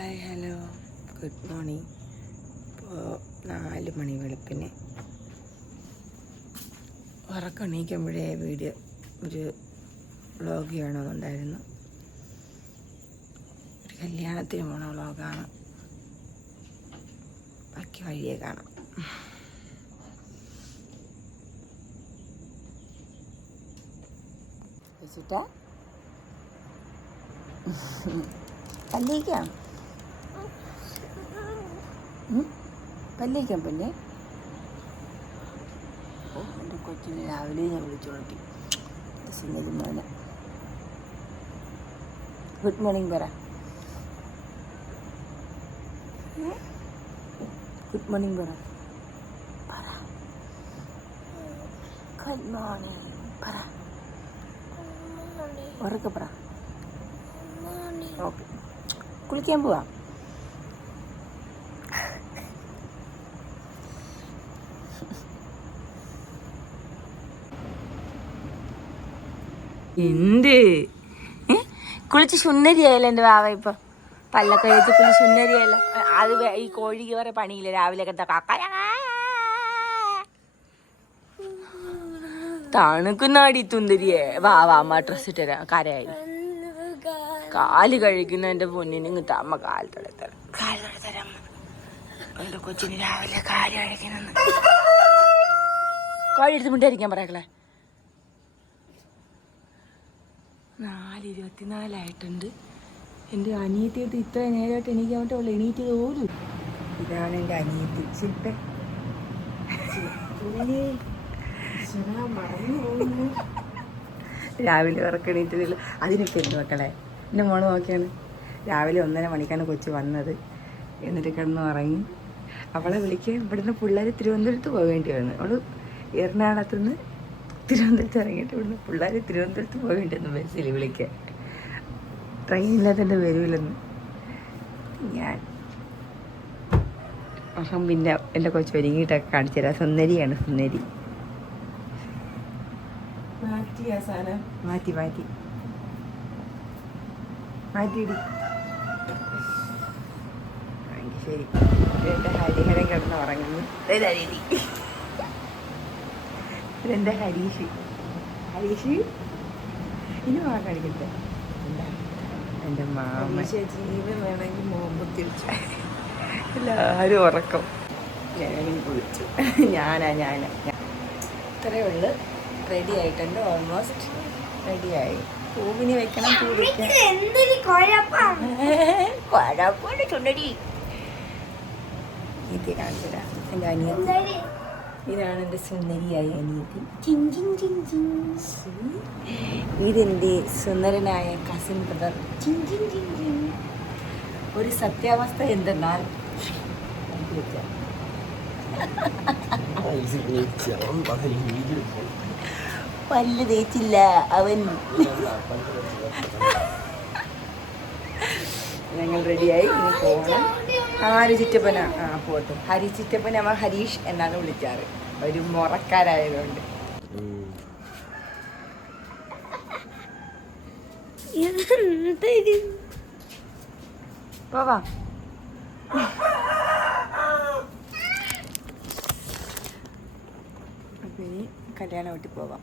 Hi hello good morning. ഇപ്പോൾ 4 മണി വെളുപ്പിന് ഉറക്കണീക്കുമ്പോഴേ video ഒരു വ്ളോഗ് ചെയ്യണമെന്നുണ്ടായിരുന്നു. ഒരു കല്യാണത്തിന് പോണ വ്ളോഗാണ്. ബാക്കി വഴിയെ കാണാം. വെച്ചിട്ടാ പല്ലിക്കാം പല്ലിക്കാം പിന്നെ. ഓ എൻ്റെ കൊച്ചിനെ രാവിലെ ഞാൻ വിളിച്ചോളട്ടി സിംഗതി മോനെ. ഗുഡ് മോർണിംഗ് പറ. ഗുഡ് മോർണിംഗ് പറ. ഗുഡ് മോർണിംഗ് പറ. ഉറക്കെ പറ. ഓക്കെ, കുളിക്കാൻ പോവാം. എന്ത് കുളിച്ച് ശുന്നരിയായല്ലോ എൻ്റെ വാവ. ഇപ്പം പല്ലൊക്കെ വെച്ച് കുളിച്ച് ശുന്നരിയായല്ലോ. അത് ഈ കോഴിക്ക് വേറെ പണിയില്ല. രാവിലെ ഒക്കെ തണുക്കുന്നാടി തുന്തരിയെ. വാവാ അമ്മ ഡ്രസ് ഇട്ടരാ. കരയായി കാല് കഴിക്കുന്ന എൻ്റെ പൊന്നിന് അമ്മ കാൽ തടത്തരാം. എൻ്റെ കൊച്ചിന് രാവിലെ കാല് കഴിക്കുന്നെന്ന് കോഴി എടുത്ത് മിണ്ടായിരിക്കാൻ പറയാക്കളെ. 4:24 എൻ്റെ അനിയത്തിയിട്ട് ഇത്ര നേരമായിട്ട് എണീക്കാൻ പറ്റുള്ളൂ. എണീറ്റത് പോലും. ഇതാണ് എൻ്റെ അനിയത്തി ശില്പ. മറന്നു പോകുന്നു. രാവിലെ ഉറക്കണീറ്റതില്ല. അതിനൊക്കെ എന്ത് മക്കളെ. എൻ്റെ മോള് നോക്കിയാണ് രാവിലെ 1:30 മണിക്കാണ് കൊച്ച് വന്നത്. എന്നിട്ട് കിടന്ന് ഉറങ്ങി. അവളെ വിളിക്കാൻ ഇവിടുന്ന് പിള്ളേർ തിരുവനന്തപുരത്ത് പോകേണ്ടി വന്നു. അവൾ എറണാകുളത്തുനിന്ന് തിരുവനന്തപുരത്ത് ഇറങ്ങിയിട്ട് ഇവിടുന്ന് പിള്ളേർ തിരുവനന്തപുരത്ത് പോകേണ്ടി വന്നു ബസ്സിൽ വിളിക്കാൻ. ട്രെയിനില്ലാതെ എൻ്റെ വരൂലെന്ന് ഞാൻ. അപ്പം പിന്നെ എൻ്റെ കൊച്ചു ഒരുങ്ങിയിട്ടൊക്കെ കാണിച്ചു തരാം. സുന്ദരിയാണ് സുന്ദരി. മാറ്റി മാറ്റിയിടി. ശരി, എൻ്റെ ഹരിഹരൻ കിടന്ന് ഉറങ്ങുന്നു. ഇതെൻ്റെ ഹരീഷ്. ഇനി വാ കളിക്കട്ടെ. എൻ്റെ മാമ ജീവൻ വേണമെങ്കിൽ മോമ്പ് തിരിച്ചു. എല്ലാവരും ഉറക്കം. ഞാനും കുളിച്ചു. ഞാനാ ഇത്രയേ ഉള്ളു. റെഡി ആയിട്ടുണ്ട്. ഓൾമോസ്റ്റ് റെഡിയായി. പൂവിന് വെക്കണം. പൂ കുഴപ്പമുണ്ട് ചുണ്ടടി. ഇത് കാണിച്ചതാ എൻ്റെ അനിയത്തി. ഇതാണ് എൻ്റെ സുന്ദരിയായ അനിയത്തി. ഇതെൻ്റെ സുന്ദരനായ കസിൻ ബ്രദർ. ഒരു സത്യാവസ്ഥ എന്തെന്നാൽ പല്ല് തേച്ചില്ല അവൻ. ഞങ്ങൾ റെഡിയായി. ഇനി പോകണം. ആര് ചിറ്റപ്പനാ? പോട്ടെ. ഹരി ചിറ്റപ്പൻ. അവൻ ഹരീഷ് എന്നാണ് വിളിക്കാറ്. ഒരു മുറക്കാരായതുകൊണ്ട്. പോവാ. അപ്പൊ ഇനി കല്യാണ വീട്ടിൽ പോവാം.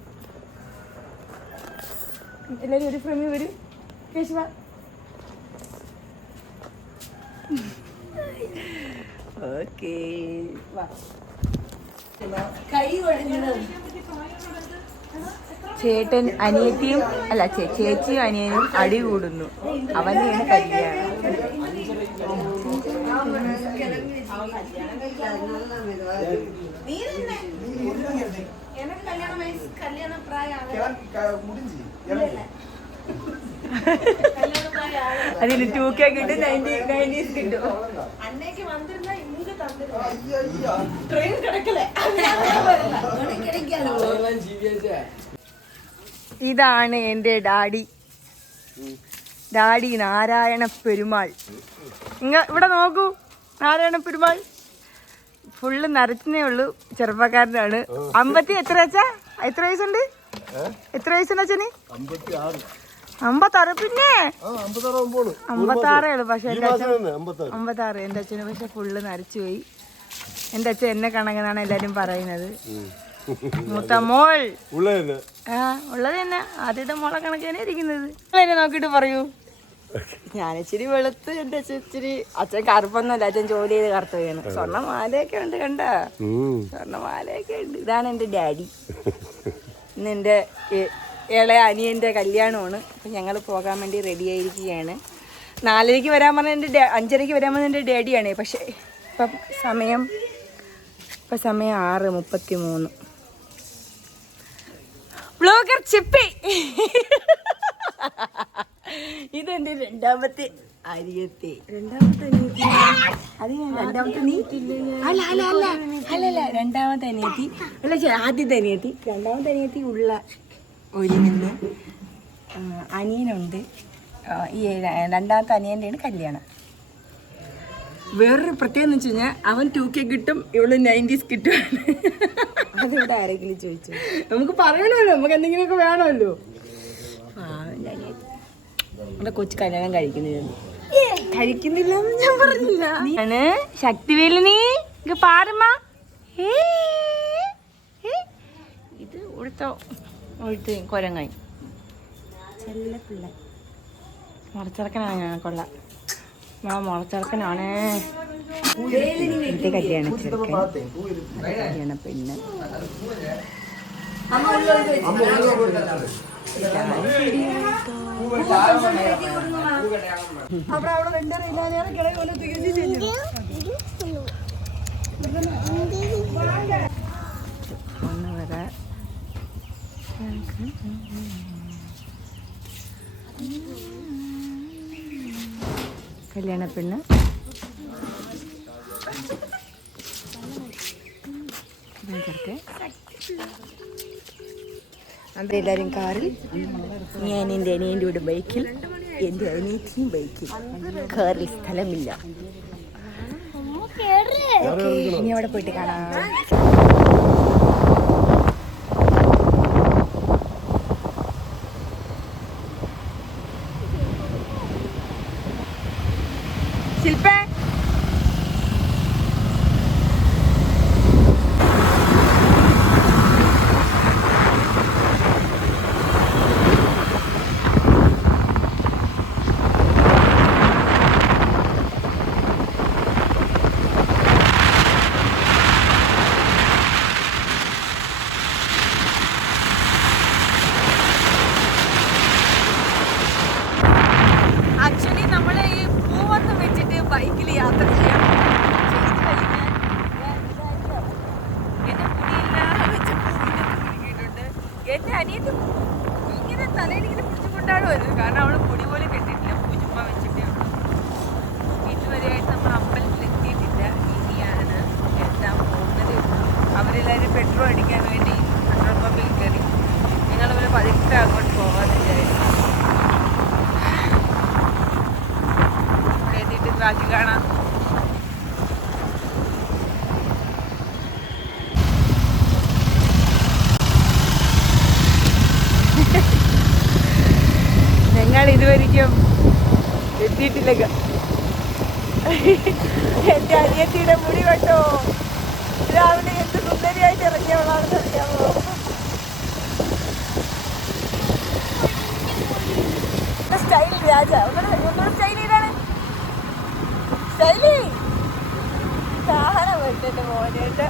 എല്ലാവരും ഒരു ഫ്രെയിമിൽ വരും. കേശവ ഓക്കേ. ചേട്ടൻ അനിയത്തിയും അല്ല ചേച്ചിയും അനിയനും അടി കൂടുന്നു. അവനെയാണ് കല്യാണം. അതിന് 2K കിട്ടും, 90s കിട്ടും. ഇതാണ് എൻ്റെ ഡാഡി നാരായണ പെരുമാൾ. ഇവിടെ നോക്കൂ. നാരായണ പെരുമാൾ ഫുള്ള് നരച്ചേ ഉള്ളൂ. ചെറുപ്പക്കാരനാണ്. 50 എത്ര വെച്ചാ? എത്ര വയസ്സുണ്ട്? എത്ര വയസ്സുണ്ട് അച്ഛന്? 56 പിന്നെ 56 പക്ഷെ 56 എൻ്റെ അച്ഛന് പക്ഷെ ഫുള്ള് നരച്ചു പോയി. എൻ്റെ അച്ഛൻ എന്നെ കണങ്ങനാണ് എല്ലാരും പറയുന്നത്. മൂത്ത മോൾ ഉള്ളത് തന്നെ ആദ്യത്തെ മോളെ കണക്കാണ് ഇരിക്കുന്നത്. എന്നെ നോക്കിട്ട് പറയൂ. ഞാനിച്ചിരി വെളുത്ത്, എൻ്റെ അച്ഛൻ ഇച്ചിരി, അച്ഛൻ കറുപ്പൊന്നുമല്ല, അച്ഛൻ ജോലി ചെയ്ത് കറുത്ത് വീണ്. സ്വർണ്ണമാലയൊക്കെ ഉണ്ട്, കണ്ട സ്വർണ്ണമാലയൊക്കെ ഉണ്ട്. ഇതാണ് എൻ്റെ ഡാഡി. ഇന്ന് എൻ്റെ ഇളയ അനിയൻ്റെ കല്യാണമാണ്. അപ്പം ഞങ്ങൾ പോകാൻ വേണ്ടി റെഡി ആയിരിക്കുകയാണ്. 4:30 വരാൻ പറഞ്ഞ 5:30 വരാൻ പറഞ്ഞ എൻ്റെ ഡാഡിയാണ്. പക്ഷേ ഇപ്പം സമയം 6:33. ബ്ലോഗർ ചിപ്പി. ഇതെന്റെ രണ്ടാമത്തെ അനിയത്തി. രണ്ടാമത്തെ അനിയത്തി അല്ല, ആദ്യത്തെ അനിയത്തി. രണ്ടാമത്തെ അനിയത്തി ഉള്ള ഒരുങ്ങുന്നു. അനിയനുണ്ട്. ഈ രണ്ടാമത്തെ അനിയൻ്റെയാണ് കല്യാണം. വേറൊരു പ്രത്യേകം എന്ന് വെച്ച് കഴിഞ്ഞാൽ അവൻ 2K കിട്ടും, ഇവള് 90s കിട്ടും. അതിവിടെ ആരെങ്കിലും ചോദിച്ചു, നമുക്ക് പറയണമല്ലോ, നമുക്ക് എന്തെങ്കിലുമൊക്കെ വേണമല്ലോ. എന്റെ കൊച്ചു കല്യാണം കഴിക്കുന്നില്ല ഞാൻ പറഞ്ഞില്ല. ശക്തിവേലിനി പാരമ്മ. ഇത് ഒഴുത്ത കൊരങ്ങായി ചെല്ലപ്പിള്ള മുളച്ചിറക്കനാണ്. ഞാൻ കൊള്ളാം, മുളച്ചിറക്കനാണ്. ഇത് കല്യാണ പെണ്ണ്. കല്യാണ പെണ്ണ് അതെല്ലാവരും കാറിൽ, ഞാൻ എൻ്റെ അനിയൻ്റെ കൂടെ ബൈക്കിൽ, എൻ്റെ അനിയത്തിയും ബൈക്കിൽ. കാറിൽ സ്ഥലമില്ല. ഇനി അവിടെ പോയിട്ട് കാണാം. ശില്പ ബൈക്കിൽ യാത്ര ചെയ്യാൻ എന്റെ അനിയത്തി ഇങ്ങനെ തലയിലിങ്ങനെ പിടിച്ചുകൊണ്ടാടുമായിരുന്നു. കാരണം അവള് പൊടി പോലും കെട്ടിട്ടില്ല, പൂ ചുമ്മാ വെച്ചിട്ടേ ഉള്ളൂ. ഇതുവരെയായിട്ട് നമ്മൾ അമ്പലത്തിൽ എത്തിയിട്ടില്ല. ഇനിയാണ് എത്താൻ പോകുന്നതേ ഉള്ളൂ. അവരെല്ലാവരും പെട്രോൾ അടിക്കാൻ വേണ്ടി പെട്രോൾ പമ്പിൽ കയറി. ഞങ്ങളിവിടെ പതുക്കെ അങ്ങോട്ട് പോകാമെന്ന് വിചാരിച്ചു. എത്തിയിട്ട് ബാക്കി കാണാം. ഞങ്ങൾ ഇതുവരെയ്ക്കും എത്തിയിട്ടില്ല. എൻ്റെ അനിയത്തിയുടെ മുടി കേട്ടോ, രാവിലെ എന്ത് സുന്ദരിയായിട്ട് ഇറങ്ങിയവളാണെന്ന് അറിയാമോ? സ്റ്റൈൽ രാജ. ഒന്നൊരു സ്റ്റൈൽ ഇതാണ്. സ്റ്റൈലി കാണാൻ പറ്റുന്ന മോനായിട്ട്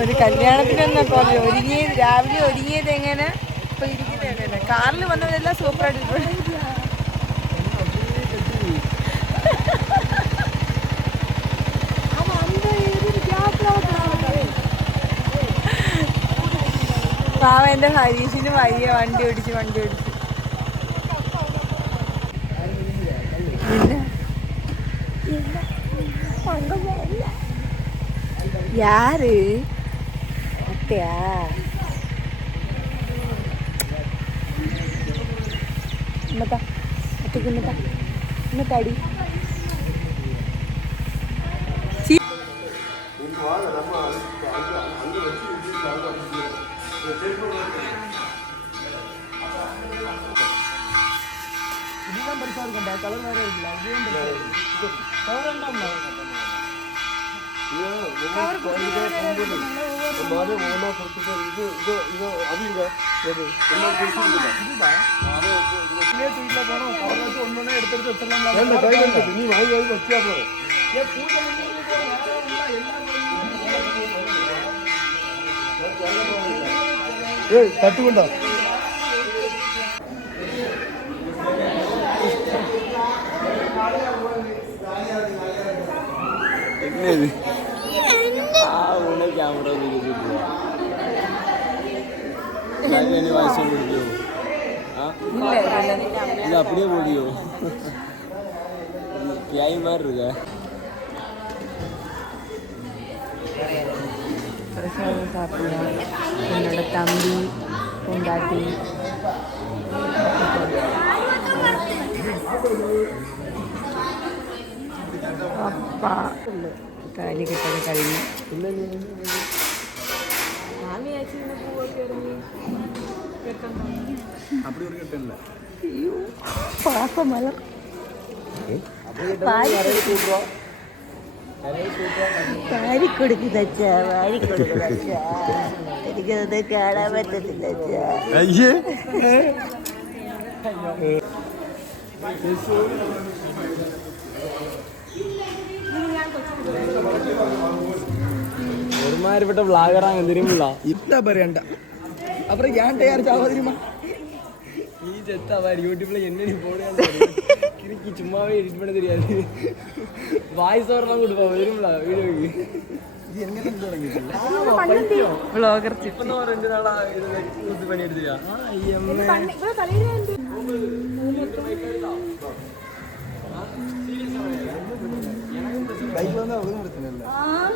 ഒരു കല്യാണത്തിനൊന്നൊക്കെ രാവിലെ ഒരുങ്ങിയത് എങ്ങനെ ഇപ്പൊ ഇരിക്കുന്നത് എങ്ങനെ? കാറിൽ വന്നതെല്ലാം സൂപ്പറായിട്ട്. പാവ എൻ്റെ ഹരീഷിന് വയ്യ, വണ്ടി ഓടിച്ച് யாரு அத்தையா? இன்னத்தா அத்தைக்கு இன்னத்தாடி இதுதான் பெருசா இருக்கும்பா, கலர் வேற இருக்குல்ல, இதுவும் பெருசா இருக்கு. கவர் வேண்டாம்ல? தட்டுக்கொண்டா என்னது கேமரா இது அப்படியே முடியும் பியாய் மாதிரி இருக்க பிரசாதம் சாப்பிடலாம். என்னோட தம்பி பொண்டாட்டி அப்பா താലി കെട്ടത് കഴിഞ്ഞു. പാപ്പമല വാരി കൊടുക്കുന്ന വാരി കൊടുക്കുന്ന എനിക്കത് കാണാൻ പറ്റത്തില്ല. ஒரு மாதிரிப்பட்ட விளாகறாங்க தெரியுமில்ல. இப்ப பரேண்டா அப்புறம் ஏன் தயாரிச்சு ஆவா தெரியுமா? நீ செத்தா பாரு யூடியூப்ல என்ன நீ போடுங்க கிறுக்கி சும்மாவே எடிட் பண்ண தெரியாது. வாய்ஸ் ஓவர்லாம் கொடுப்பா தெரியுமில்ல வீடியோக்கு. இது என்ன தொடங்கிச்சு வ்ளாகர் இப்போ நான் 2 நாளா இது யூஸ் பண்ணி எடுத்துறியா? பைக்ல வந்து அவ்வளவு பிரச்சனை இல்ல.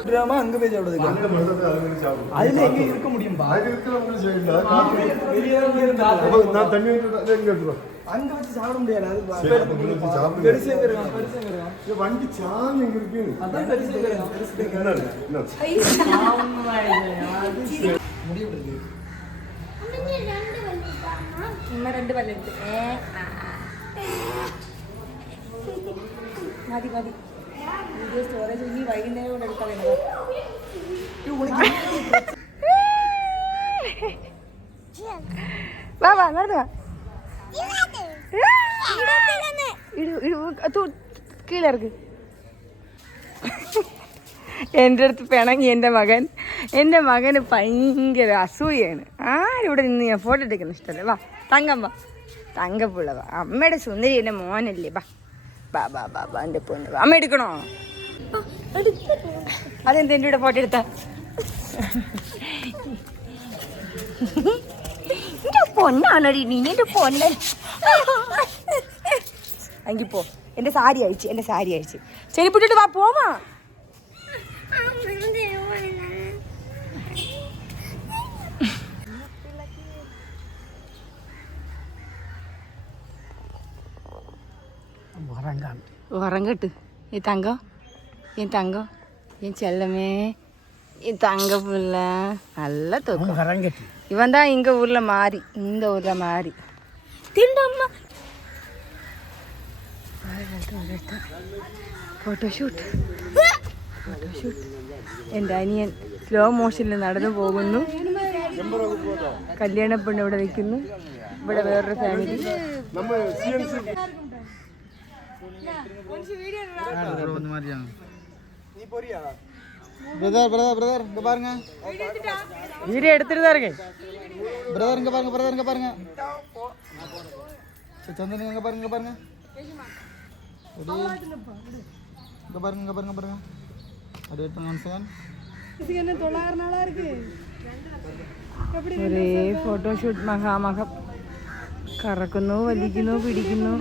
டிராமா அங்க போய் சாப்பிடுறது. அங்க மட்டும் சாப்பிடுறது. அதுல எங்க இருக்க முடியும்பா? அது இருக்கறவங்க செய்யல. வெளிய இருந்து நான் தண்ணி ஊத்திட்டு எங்க இருக்கோம். அங்க வச்சு சாப்பிட முடியாது. அது பெருசா இருக்கான். இது வண்டி சாமி எங்க இருக்கு? அதான் பெருசா இருக்கான். பெருசா என்ன? முடியவில்லை. இன்னும் 2 பல்லு இருக்கு. മതി മതി വീഡിയോ സ്റ്റോറേജ് ഇനി വൈകുന്നേരം കൊണ്ട് എടുക്കാൻ വാ വാ നടന്നു വാ കീഴിറക്ക്. എൻ്റെ അടുത്ത് പിണങ്ങി എൻ്റെ മകന് ഭയങ്കര അസൂയാണ്. ആരിവിടെ നിന്ന് ഞാൻ ഫോട്ടോ എടുക്കുന്ന ഇഷ്ടമല്ലേ. വാ തങ്കം വാ തങ്കപ്പുള്ള വാ. അമ്മയുടെ സുന്ദരി എൻ്റെ മോനല്ലേ. വാ ബാ ബാ ബാ ബാ എൻ്റെ പൊന്ന്. അമ്മ എടുക്കണോ? അതെന്താ എൻ്റെ കൂടെ ഫോട്ടോ എടുത്താ? എൻ്റെ പൊന്നാണടി നീ. എൻ്റെ പൊന്ന എങ്കിൽ പോ. എൻ്റെ സാരി അഴിച്ച് ചെരിപ്പിട്ടിട്ട് വാ പോവാ. உறங்கட்டு என் தங்கம் என் செல்லமே என் தங்க பிள்ளை நல்லா தூக்கம். இவன் தான் இந்த ஊரில் மாறி திண்டம்மா. ഫോട്ടോഷൂട്ട് എൻ്റെ അനിയൻ സ്ലോ മോഷനിൽ നടന്നു പോകുന്നു. കല്യാണ പെണ്ണ് ഇവിടെ നിൽക്കുന്നു. ഇവിടെ വേറൊരു ഫാമിലി. வீடியோ எடுத்துட்டு தான் இருக்கேன். பிரதர் இங்க பாருங்க. சந்தன இங்க பாருங்க. இங்க பாருங்க. அது எடுத்து காமிச்சேன். இது என்ன 900 நாளா இருக்கு. ഒരേ ഫോട്ടോഷൂട്ട് മഹാമഹം. കറക്കുന്നു, വലിക്കുന്നു, പിടിക്കുന്നു.